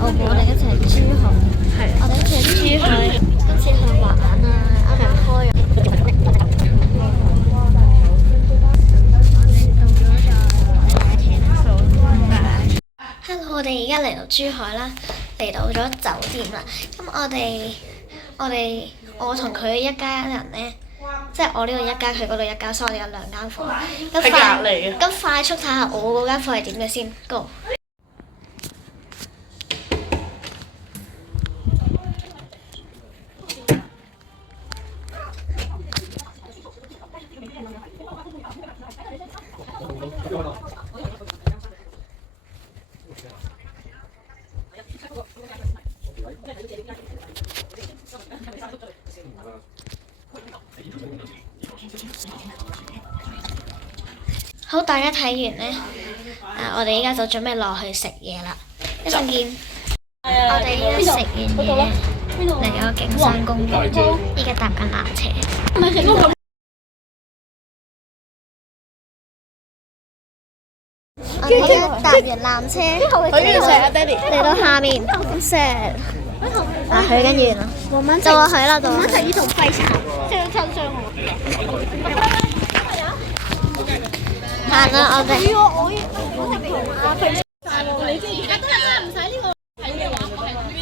澳門，我哋一齊去珠海。係。我哋一齊去珠海，今次去玩啊，啱啱開咗。Hello， 我哋而家嚟到珠海啦，嚟到咗酒店啦。咁我同佢一家人呢，即係我呢度一間，佢嗰度一間，所以我哋有2間房。咁快速睇下我嗰間房係點嘅先 ，Go！好，大家睇完呢，我哋依家就準備落去食嘢啦。一陣見。我哋依家食完嘢，嚟咗景山公園，依家搭緊纜車。我哋依家搭完纜車，嚟到下面食。佢跟住就落去啦，就落去。呢桶廢茶，即係親傷我。行啦，我哋。你知而家真係唔使呢個睇嘅話，我係咁樣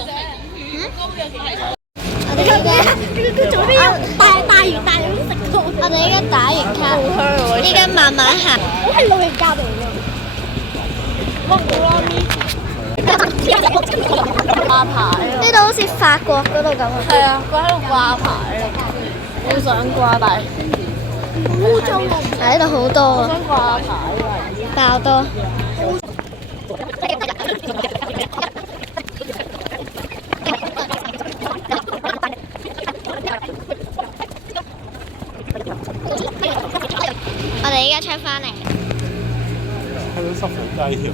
我哋而家做咩啊？大魚食到。我哋而家打完卡，而家慢慢行。我係老人家嚟㗎。掛牌呢度好似法國嗰度咁啊！係啊，佢喺度掛牌啊！好想掛，但係污糟啊！呢度好多啊！想掛牌啊！爆多！我哋依家出返嚟。睇到濕好雞條。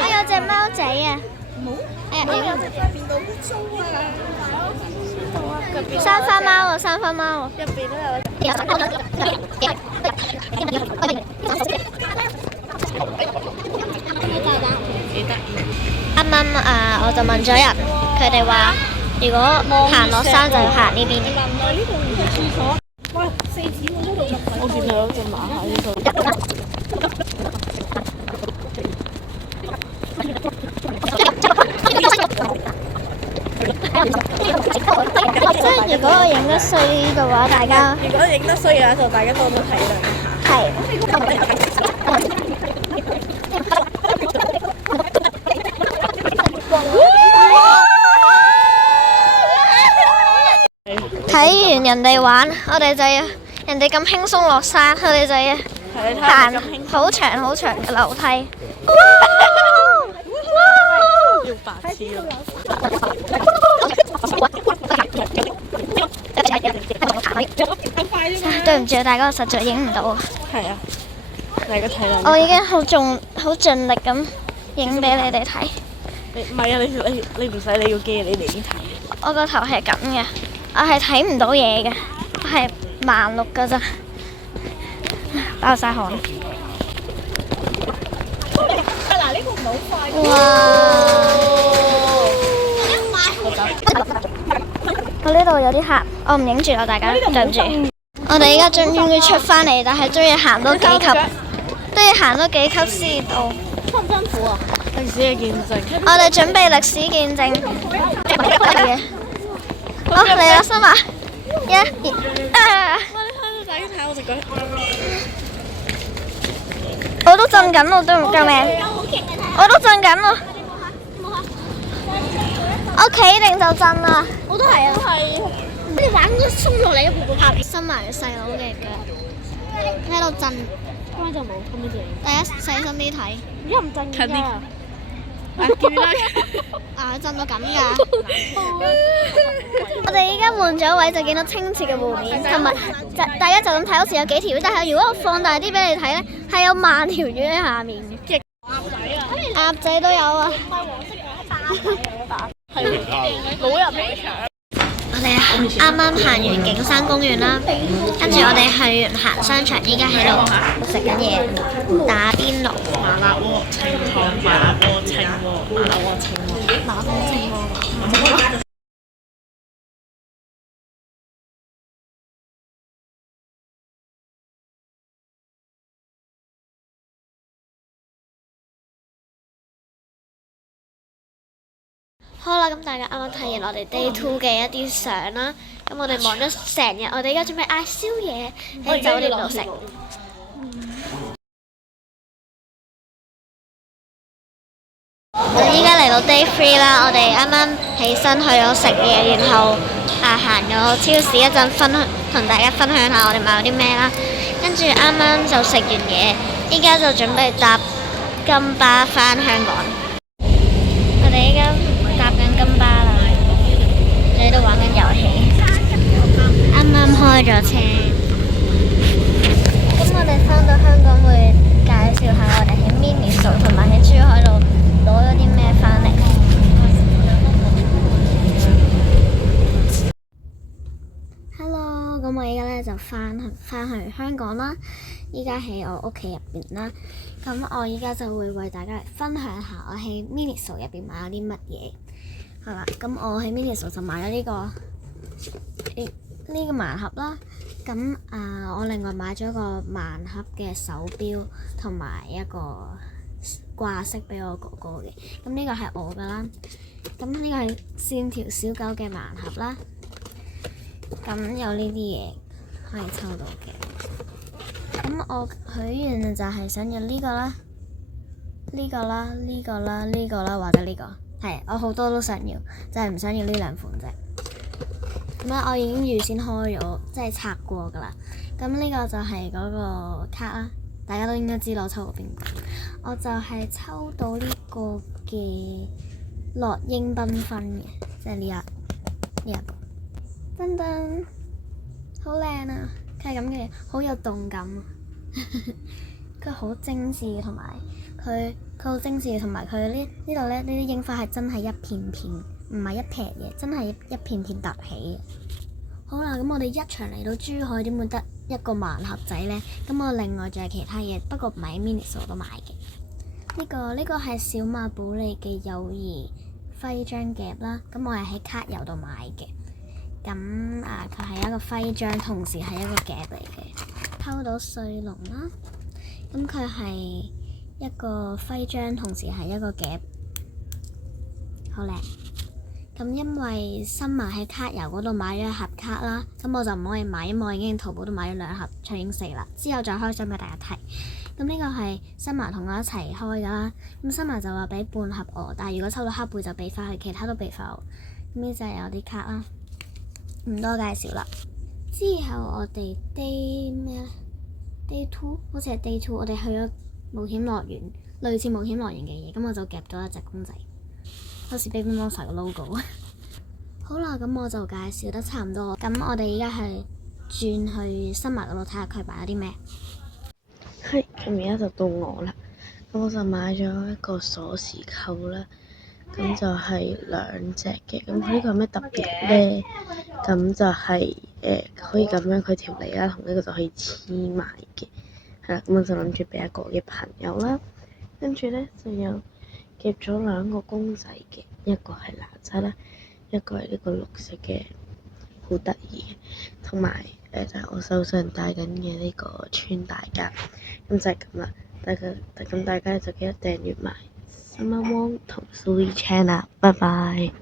我有隻貓仔啊！有隻變到污糟啊！三花貓喎，三花貓喎，入邊都有。啱啱我就問咗人，佢哋話如果行落山就要行呢邊。呢度唔係廁所。哇！4指喎，呢度入。我見到有隻馬喺呢度。即係如果我影得衰嘅話，大家如果影得衰嘅話，就大家多多體諒。係。睇完人哋玩，我哋就要人哋咁輕鬆落山，我哋就要行好長好長嘅樓梯。要白痴咯！對唔住，大哥，我實在影唔到。係啊，大家睇啦。我已經好盡力咁影俾你哋睇。唔係啊，你唔使你要機，你哋已經睇。我個頭係咁嘅，我係睇唔到嘢嘅，我係盲錄㗎咋，爆晒汗。嗱，呢個唔係好快。哇！我呢度有啲客，我唔影住啦，大家對唔住。我哋而家終於出返嚟，但係都要行多幾級，都要行多幾級先到。辛唔辛苦啊？歷史嘅見證。我哋準備歷史見證。好嚟啦，新華，1、2。大家睇我隻腳。我都震緊咯，對唔救命！我都震緊咯。我企定就震啦。我都係啊。都係。你玩都鬆落嚟一步步拍。伸埋細佬嘅腳，喺度震。咁就冇，咁就。大家細心啲睇。而家唔震㗎。近啲。見啦。震到咁㗎。我哋依家換咗位就見到清澈嘅湖面，同埋大家就咁睇好似有幾條魚，但係如果我放大啲俾你睇咧，係有萬條魚喺下面嘅。鴨仔都有啊。唔係黃色嘅，打。係老人嚟場。我哋啱啱行完景山公園啦，跟住我哋去完行商場，依家喺度食緊嘢，打邊爐。麻辣鍋、清湯、麻辣鍋、清鍋、麻辣鍋、清鍋。麻好啦，咁大家啱啱睇完我哋 Day 2嘅一啲相啦，咁我哋忙咗成日，我哋而家準備嗌宵夜喺酒店度食。依家嚟到 Day 3啦，我哋啱啱起身去咗食嘢，然後行咗超市一陣，同大家分享下我哋買咗啲咩啦。跟住啱啱就食完嘢，依家就準備搭金巴返香港。我哋依家搭緊金巴啦，喺度玩緊遊戲，啱啱開咗車。咁我哋返到香港會介紹下我哋喺 Miniso 同埋喺珠海度攞咗啲咩返嚟。Hello， 咁我依家咧就返去香港啦。依家喺我屋企入邊啦。咁我依家就會為大家嚟分享下我喺 Miniso 入邊買咗啲乜嘢。係啦，咁我喺 Miniso 就買咗呢個盲盒啦。咁我另外買咗個盲盒嘅手錶同埋一個掛飾俾我哥哥嘅。咁呢個係我㗎啦。咁呢個係線條小狗嘅盲盒啦。咁有呢啲嘢可以抽到嘅。咁我許願就係想要呢個啦、呢個啦、呢個啦、呢個啦，或者呢個。係，我好多都想要，就係唔想要呢兩款啫。咁咧，我已經預先開咗，即係拆過㗎啦。咁呢個就係嗰個卡啦，大家都應該知道我抽到邊個。我就係抽到呢個嘅樂英繽紛嘅，即係呢一個。噔噔，好靚啊！佢係咁嘅，好有動感。佢好精緻，同埋佢好精緻，同埋佢呢度咧，呢啲櫻花係真係一片片，唔係一撇嘢，真係一片片凸起嘅。好啦，咁我哋一場嚟到珠海，點會得一個盲盒仔呢？咁我另外仲有其他嘢，不過唔係喺 Miniso 度買嘅。呢個係小馬寶莉嘅友誼徽章夾啦，咁我係喺卡遊度買嘅。咁佢係一個徽章，同時係一個夾嚟嘅。偷到瑞龍啦，咁佢係一個徽章，同時係一個夾，好靚。咁因為新馬喺卡遊嗰度買咗一盒卡啦，咁我就唔可以買，因為我已經喺淘寶度買咗2盒，已經4啦。之後再開箱俾大家睇。咁呢個係新馬同我一齊開㗎啦。咁新馬就話俾半盒我，但係如果抽到黑貝就俾翻佢，其他都俾翻我。咁呢就係有啲卡啦。唔多介紹啦。之後我哋 Day 2，好似係 Day 2，我哋去咗冒險樂園，類似冒險樂園嘅嘢，咁我就夾咗一隻公仔，好似 Baby Monster 嘅 logo。好啦，咁我就介紹得差唔多，咁我哋而家係轉去新馬嗰度睇下佢買咗啲咩。係，咁而家就到我啦。咁我就買咗一個鎖匙扣啦。咁就係2隻嘅，咁佢呢個有咩特別咧？咁就係可以咁樣佢條脷啦，同呢個就可以黐埋嘅，係啦。咁我就諗住俾一個嘅朋友啦，跟住咧就有夾咗2個公仔嘅，一個係男仔啦，一個係呢個綠色嘅，好得意嘅，同埋就係我手上戴緊嘅呢個穿戴甲，咁就係咁啦。大家就記得訂閱埋。Summer Wong 同 Sui Chan 啦，拜拜。